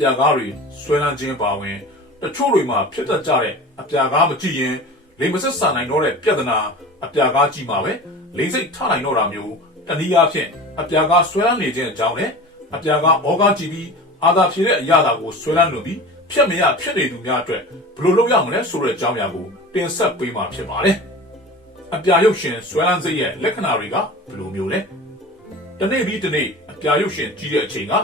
ပြာကားတွေဆွဲလန်းခြင်းပါဝင်တချို့တွေမှာဖြစ်တတ်ကြတဲ့အပြာကားမကြည့်ရင်လိမ်မဆက်ဆန်နိုင်တော့တဲ့ပြဿနာအပြာကားကြည့်မှာပဲလိမ်စိတ်ထနိုင်တော့တာမျိုးတနည်းအားဖြင့်အပြာကားဆွဲလန်းနေခြင်းအကြောင်းနဲ့အပြာကားဩကားကြည့်ပြီးအာသာဖြေတဲ့အရာသာကိုဆွဲလန်းလို့ပြီးဖြစ်မရဖြစ်နေသူများအတွက်ဘယ်လိုလုပ်ရမလဲဆိုတဲ့အကြောင်းအရာကိုတင်ဆက်ပေးမှာဖြစ်ပါတယ်အပြာရုပ်ရှင်ဆွဲလန်းစိတ်ရဲ့လက္ခဏာတွေကဘယ်လိုမျိုးလဲတနေ့ပြီးတနေ့အပြာရုပ်ရှင်ကြီးတဲ့အချိန်က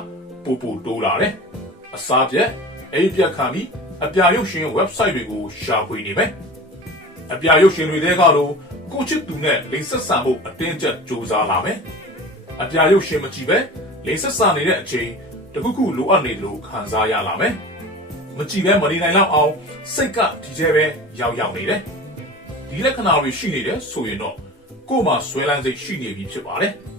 ပူပူတိုးလာတယ်။ အစားပြက်အိပ်ပြက်ခံပြီးအပြာရုပ်ရှင် website တွေကိုရှာဖွေနေမယ်။အပြာရုပ်ရှင်တွေတဲကတော့ကိုချစ်သူနဲ့လိင်ဆက်ဆံဖို့အတင်းကျပ်ကြိုးစားလာမယ်။အပြာရုပ်ရှင်မကြည့်ပဲလိင်ဆက်ဆံနေတဲ့အချိန်တခုခုလိုအပ်နေလို့ခံစားရလာမယ်။မကြည့်ပဲမနေနိုင်တော့အောင်စိတ်ကဒီကျဲပဲရောက်ရောက်နေတယ်။ဒီလက္ခဏာတွေရှိနေတယ်ဆိုရင်တော့ကို့မှာဆွဲလန်းစိတ်ရှိနေပြီဖြစ်ပါတယ်။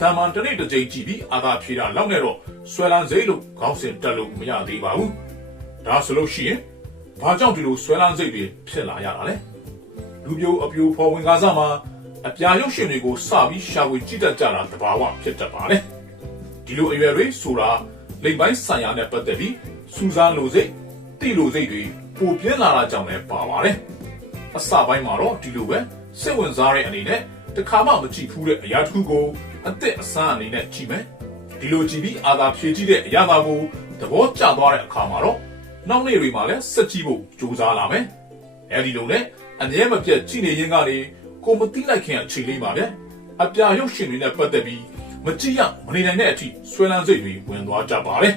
တာမန်တစ်နေ့တစ်ကြိမ်ကြည့်ပြီးအာသာဖြေတာလောက်နဲ့တော့ဆွဲလန်းစိတ်လို့ခေါင်းစဉ်တက်လို့မရသေးပါဘူး။ဒါဆိုလို့ရှိရင်ဘာကြောင့်ဒီလိုဆွဲလန်းစိတ်တွေဖြစ်လာရတာလဲ။လူမျိုးအပြိုဖော်ဝင်ကားစားမှာအပြာရုပ်ရှင်တွေကိုစပြီးရှာဖွေကြည့်တတ်ကြတာတဘာဝဖြစ်တတ်ပါလေ။ဒီလိုအရွယ်တွေဆိုတာလိမ်ပိုင်းဆိုင်ရာနဲ့ပတ်သက်ပြီးစူးစမ်းလို့စိတ်တိလို့စိတ်တွေပိုပြင်းလာတာကြောင့်လည်းပါပါတယ်။အစပိုင်းမှာတော့ဒီလိုပဲစိတ်ဝင်စားတဲ့အနေနဲ့တခါမှမကြည့်ဘူးတဲ့အရာတစ်ခုကို အသက်အဆန်းအနေနဲ့ကြည့်မယ်ဒီလိုကြည့်ပြီးအာသာဖြည့်ကြည့်တဲ့အရာသာကိုသဘောကျသွားတဲ့အခါမှာတော့နောက်နေ့တွေမှာလည်းစက်ကြည့်ဖို့ကြိုးစားလာမယ်အဲဒီလိုနဲ့အမြဲမပြတ်ကြည့်နေရင်ကနေကိုမသိလိုက်ခင်အချိန်လေးပါဗျအပြာရုပ်ရှင်တွေနဲ့ပတ်သက်ပြီးမကြည့်ရမနေနိုင်တဲ့အထိဆွဲလန်းစိတ်တွေဝင်သွားကြပါတယ်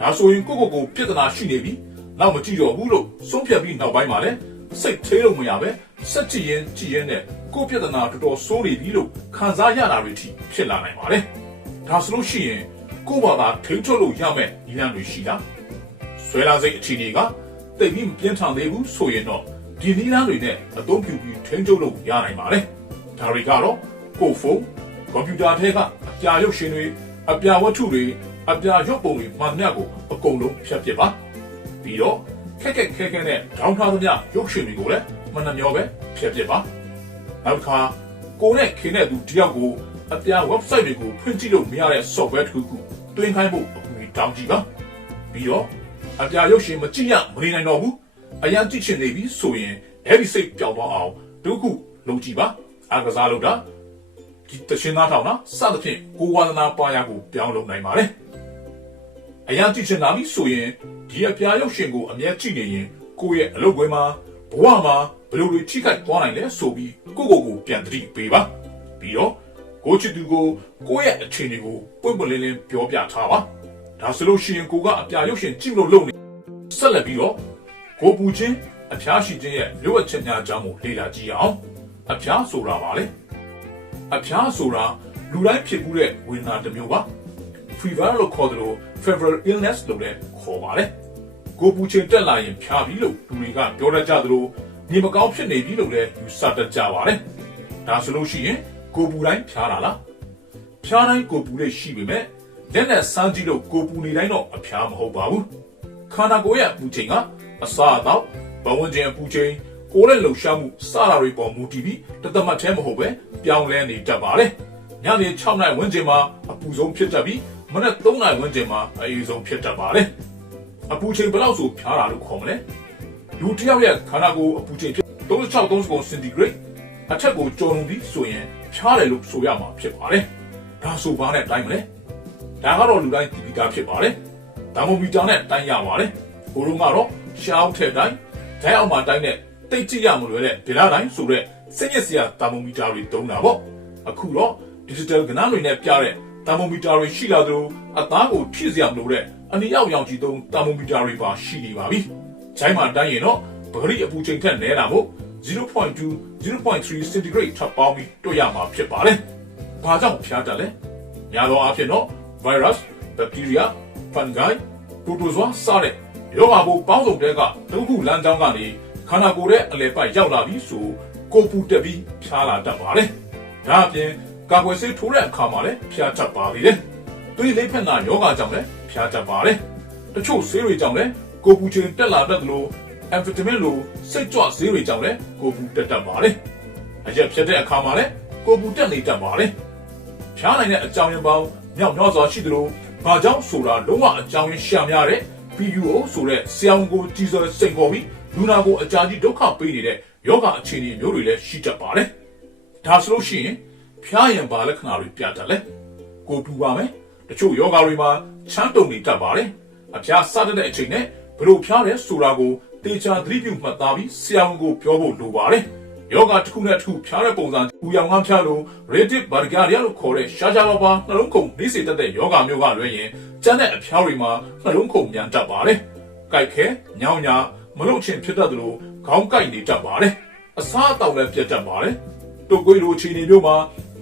ဒါဆိုရင်ကိုကိုကိုပြဿနာရှိနေပြီနောက်မကြည့်တော့ဘူးလို့ဆုံးဖြတ်ပြီးနောက်ပိုင်းမှာလည်းစိတ်သေးလို့မရပဲစက်ကြည့်ရင်ကြည့်ရင်နဲ့ ကိုယ့်ပြဿနာတော်တော်ဆိုးနေပြီလို့ခံစားရတာတွေထိဖြစ်လာနိုင်ပါတယ်။ဒါဆိုလို့ရှိရင်ကိုယ့်ဘာသာထိန်းချုပ်လို့ရမယ်ညီလန်းတွေရှိလား။ဆွဲလာစိတ်အခြေအနေကတိတ်ပြီးမပြင်းထန်သေးဘူးဆိုရင်တော့ဒီညီလန်းတွေနဲ့အသုံးပြုပြီးထိန်းချုပ်လို့ရနိုင်ပါတယ်။ဒါတွေကတော့ကိုယ်ဖုန်းကွန်ပျူတာထဲကအပြာရုပ်ရှင်တွေအပြာဝတ္ထုတွေအပြာရုပ်ပုံတွေမှန်သမျှကိုအကုန်လုံးဖျက်ပစ်ပါ။ပြီးတော့ခက်ခက်ခဲခဲနဲ့ဒေါင်းထားသမျှရုပ်ရှင်တွေကိုလည်းမနှမျောပဲဖျက်ပစ်ပါ နောက်တစ်ခါကိုနဲ့ခင်းတဲ့သူတယောက်ကိုအပြာ website တွေကိုဖွင့်ကြည့်လို့မရတဲ့ software တစ်ခုခုတွင်းခိုင်းဖို့အကူအညီတောင်းကြည့်ပါပြီးတော့အပြာရုပ်ရှင်မကြည့်ရမနေနိုင်တော့ဘူးအရန်ကြည့်ချင်နေပြီဆိုရင်အဲ့ဒီစိတ်ပျောက်သွားအောင်ဒုက္ခုလုံးကြည့်ပါအားကစားလို့တာဒီတရှင်သားထောင်နော်စသဖြင့်ကိုယ်ဝါဒနာပါရကိုပြောင်းလုပ်နိုင်ပါတယ်အရာကြည့်ချင်တာပြီဆိုရင်ဒီအပြာရုပ်ရှင်ကိုအမြဲကြည့်နေရင်ကိုယ့်ရဲ့အလုပ်ခွင်မှာ ဘဝမှာဘယ်လိုတွေထိခိုက်သွားနိုင်လဲဆိုပြီးကိုယ့်ကိုယ်ကိုပြန်သတိပေးပါပြီးတော့ကိုချစ်သူကိုကိုယ့်ရဲ့အခြေအနေကိုပွင့်ပွင့်လင်းလင်းပြောပြထားပါဒါဆိုလို့ရှိရင်ကိုကအပြာရုပ်ရှင်ကြည့်လို့လုပ်နေဆက်လက်ပြီးတော့ကိုပူချင်းအဖျားရှိခြင်းရဲ့လိုအပ်ချက်များအကြောင်းကိုလေ့လာကြည့်အောင်အဖျားဆိုတာပါလေအဖျားဆိုတာလူတိုင်းဖြစ်မှုတဲ့ဝေဒနာတစ်မျိုးပါ fever လို့ခေါ်တယ်လို့ febrile illness လို့လည်းခေါ်ပါတယ်။ ကိုယ်ပူချိန်တက်လာရင်ဖျားပြီလို့လူတွေကပြောတတ်ကြသလိုနေမကောင်းဖြစ်နေပြီလို့လည်းယူဆတတ်ကြပါတယ်။ဒါဆိုလို့ရှိရင်ကိုယ်ပူတိုင်းဖျားတာလား။ဖျားတိုင်းကိုယ်ပူလေးရှိပေမဲ့လက်နဲ့စမ်းကြည့်လို့ကိုယ်ပူနေတိုင်းတော့အဖျားမဟုတ်ပါဘူး။ခန္ဓာကိုယ်ရဲ့အပူချိန်ကအစာအသောက်ဘဝဝင်ခြင်းအပူချိန်ကိုယ်ရဲ့လှုပ်ရှားမှုစတာတွေပေါ်မူတည်ပြီးတသက်မှတ်သေးမဟုတ်ပဲပြောင်းလဲနေတတ်ပါတယ်။ညနေ6နာရီဝန်းကျင်မှာအပူဆုံးဖြစ်တတ်ပြီးမနက်3နာရီဝန်းကျင်မှာအအေးဆုံးဖြစ်တတ်ပါတယ်။ အပူချိန်ဘယ်လောက်ဆိုဖျားတာလို့ခေါ်မလဲ။လူတစ်ယောက်ရဲ့ခန္ဓာကိုယ်အပူချိန်ဖြစ်36 30စင်တီဂရိတ်အထက်ကိုကျော်လွန်ပြီးဆိုရင်ဖျားတယ်လို့ဆိုရမှာဖြစ်ပါတယ်။ဒါဆိုဘာနဲ့တိုင်းမလဲ။ဒါကတော့လူတိုင်းဒီပီတာဖြစ်ပါတယ်။ဒါမိုမီတာနဲ့တိုင်းရပါတယ်။ဘိုးလုံးကတော့ရှောင်းထက်တိုင်းဓာတ်အောက်မှာတိုင်းနဲ့တိတ်ကြည့်ရမလို့တဲ့ဒေလာတိုင်းဆိုတဲ့စက်ညစ်စရာတာမိုမီတာတွေတုံးတာပေါ့။အခုတော့ digital ကဏ္ဍတွေနဲ့ပြတဲ့တာမိုမီတာတွေရှိလာသလိုအသားကိုဖြည့်စရာမလိုတဲ့ အနည်းရောက်ရောင်ကြီးသုံးတာမိုမီတာတွေပါရှိနေပါပြီ။ချိုင်းမှာတိုင်းရင်တော့ပဂရိအပူချိန်ထက်နည်းတာမို့0.2 0.3 centigrade ထပ်ပေါင်းပြီးတွေ့ရမှာဖြစ်ပါတယ်။ဘာကြောင့်ဖျားတယ်လဲ။များသောအားဖြင့်တော့ virus, bacteria, fungi, protozoa စတဲ့ရောဂါပိုးပေါင်းစုံတဲ့ကတခုလမ်းကြောင်းကနေခန္ဓာကိုယ်ရဲ့အလယ်ပိုက်ရောက်လာပြီးဆိုကိုယ်ပူတက်ပြီးဖျားလာတတ်ပါတယ်။ဒါအပြင်ကာကွယ်ဆေးထိုးတဲ့အခါမှာလည်းဖျားတတ်ပါသေးတယ်။သွေးလေးဖက်နာယောဂါကြောင့်လည်း ဖျားတတ်ပါတယ်။တချို့ဆေးတွေကြောင့်လည်းကိုယ်ပူချိန်တက်လာတတ်သလို amphetamine လိုစိတ်ကြွဆေးတွေကြောင့်လည်းကိုယ်ပူတက်တတ်ပါတယ်။အရက်ဖြစ်တဲ့အခါမှာလည်းကိုယ်ပူတက်နေတတ်ပါတယ်။ဖျားနိုင်တဲ့အကြောင်းရင်းပေါင်းမြောက်များစွာရှိသလိုဘာကြောင့်ဆိုတာလုံးဝအကြောင်းရင်းရှာများတဲ့ PUO ဆိုတဲ့ဆရာဝန်ကိုကြီးစိုးစိန်ခေါ်ပြီးလူနာကိုအကြာကြီးဒုက္ခပေးနေတဲ့ယောဂအခြေအနေမျိုးတွေလည်းရှိတတ်ပါတယ်။ဒါဆိုလို့ရှိရင်ဖျားရင်ပါလက္ခဏာတွေပြတတ်လဲ။ကိုပူပါမယ်။ တချို့ယောဂတွေမှာချမ်းတုံနေတတ်ပါတယ်။အဖျားစတတ်တဲ့အချိန်နဲ့ဘယ်လိုဖျားလဲဆိုတာကိုတေချာသတိပြုမှတ်သားပြီးဆရာဝန်ကိုပြောဖို့လိုပါတယ်။ယောဂတစ်ခုနဲ့တစ်ခုဖျားတဲ့ပုံစံပူရောင်ငန်းဖျားလို့ Reddit Bargaria လို့ခေါ်တဲ့ရှားရှားပါးပါးနှလုံးခုန်နေစေတတ်တဲ့ယောဂမျိုးကလွှဲရင်ကျန်တဲ့အဖျားတွေမှာနှလုံးခုန်မြန်တတ်ပါတယ်။ကြိုက်ခဲညောင်းညာမလုံချင်းဖြစ်တတ်သလိုခေါင်းကိုက်နေတတ်ပါတယ်။အစားအသောက်လည်းပြတ်တတ်ပါတယ်။တုတ်ကွေးလိုအခြေအနေမျိုးမှာ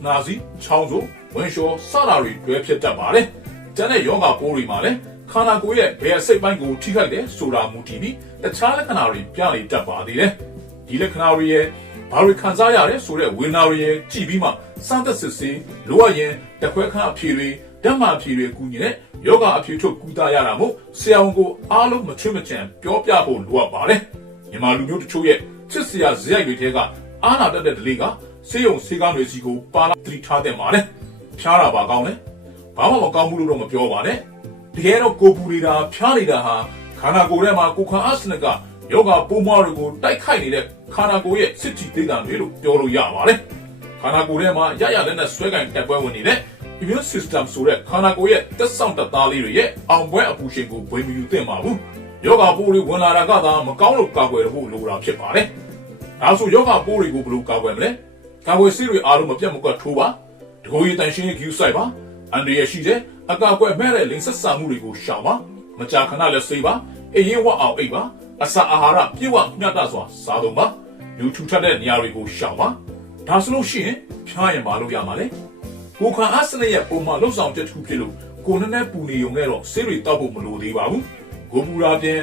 နာစီချောင်းဆို ဝင်လျှောစတာတွေတွဲဖြစ်တတ်ပါတယ်။ကျန်တဲ့ယောဂပိုးတွေမှာလည်းခန္ဓာကိုယ်ရဲ့ဘယ်အစိတ်ပိုင်းကိုထိခိုက်တယ်ဆိုတာမူတည်ပြီးတခြားလက္ခဏာတွေပြနေတတ်ပါသေးတယ်။ဒီလက္ခဏာတွေရဲ့ဘာတွေခံစားရတယ်ဆိုတဲ့ဝေဒနာတွေရဲ့ကြည့်ပြီးမှစမ်းသပ်စစ်ဆေးလိုအပ်ရင်တခွဲခန့်အဖြေတွေဓမ္မအဖြေတွေကူညီတဲ့ယောဂအဖြေထုတ်ကူတာရတာမို့ဆရာဝန်ကိုအားလုံးမချွတ်မချံပြောပြဖို့လိုအပ်ပါတယ်။မြန်မာလူမျိုးတချို့ရဲ့ချစ်စရာဇယိုက်တွေထဲကအာနာတက်တဲ့ဒလေးကစေယုံစေကားတွေစီကိုပါလာသတိထားတဲ့ပါတယ်။ ဖြားတာပါကောင်းလဲ။ဘာမှမကောင်းဘူးလို့တော့မပြောပါနဲ့။တကယ်တော့ကိုပူနေတာဖြားနေတာဟာခန္ဓာကိုယ်ထဲမှာကိုယ်ခံအားစနစ်ကယောဂပုံမတွေကိုတိုက်ခိုက်နေတဲ့ခန္ဓာကိုယ်ရဲ့စစ်တီဒိတ်တာတွေလို့ပြောလို့ရပါတယ်။ခန္ဓာကိုယ်ထဲမှာရရလက်နဲ့ဆွဲကင်တက်ပွဲဝင်နေတဲ့ immune system ဆိုတဲ့ခန္ဓာကိုယ်ရဲ့တက်ဆောင်တက်သားလေးတွေရဲ့အောင်ပွဲအပူရှင်ကိုဝေမယူသင့်ပါဘူး။ယောဂပိုးတွေဝင်လာတာကသာမကောင်းလို့ကာကွယ်ဖို့လိုတာဖြစ်ပါတယ်။ဒါဆိုယောဂပိုးတွေကိုဘယ်လိုကာကွယ်မလဲ။ကာကွယ်ဆေးတွေအားလုံးမပြတ်မကွက်ထိုးပါ။ တကိုယ်ရည်တန်ရှင်းရေး queue site ပါ။အန်ဒီရရှိတဲ့အကာအကွယ်မဲ့တဲ့လိင်ဆက်ဆံမှုတွေကိုရှောင်ပါ။မကြာခဏလည်းဆေးပါ။အေးရင်ဝတ်အောင်အိပ်ပါ။အစာအာဟာရပြည့်ဝမျှတစွာစားသုံးပါ။လူထူထပ်တဲ့နေရာတွေကိုရှောင်ပါ။ဒါဆိုလို့ရှိရင်ဖျားရင်မလုပ်ရမှာလေ။ကိုခံအားစနစ်ရဲ့ပုံမှန်လှုပ်ဆောင်ချက်တစ်ခုဖြစ်လို့ကိုနည်းနည်းပူနေုံနဲ့တော့ဆေးတွေတောက်ဖို့မလိုသေးပါဘူး။ကိုပူရာပြင်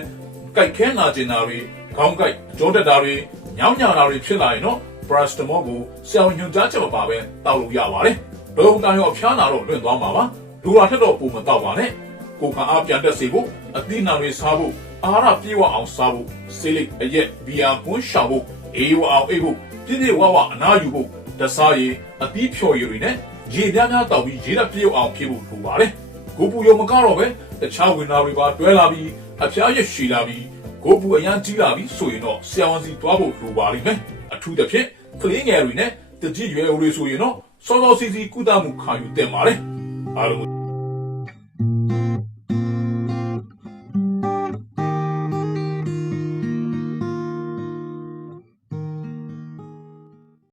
ကြိုက်ခဲနာကျင်တာတွေခေါင်းကိုက်ကြောတက်တာတွေညောင်းညာတာတွေဖြစ်လာရင်တော့ paracetamol ကိုဆရာဝန်ညွှန်ကြားချက်မပါဘဲတောက်လို့ရပါတယ်။ဘုံတန်ရောဖျားနာတော့လွင့်သွားမှာပါ။လူရာထက်တော့ပုံမတောက်ပါနဲ့။ကိုခံအားပြန်တက်စေဖို့အသီးနှံတွေစားဖို့အာဟာရပြေဝအောင်စားဖို့ဆေးလိပ်အရက်ဘီယာကွန်းရှောင်ဖို့အေးဝအောင်အိပ်ဖို့ပြည့်ပြည့်ဝဝအနားယူဖို့တစားရည်အသီးဖြော်ရည်တွေနဲ့ရေများများတောက်ပြီးရေဓာတ်ပြေအောင်ဖြစ်ဖို့လိုပါတယ်။ကိုပူရောမကတော့ပဲတခြားဝင်နာတွေပါတွဲလာပြီးအဖျားရရှည်လာပြီးကိုပူအရန်ကြီးလာပြီးဆိုရင်တော့ဆရာဝန်စီတွားဖို့လိုပါလိမ့်မယ်။အထူးသဖြင့် ကလေးငယ်တွေနဲ့တတိရွယ်အိုတွေဆိုရင်တော့စောစောစီစီကုသမှုခံယူသင့်ပါတယ်။အားလုံး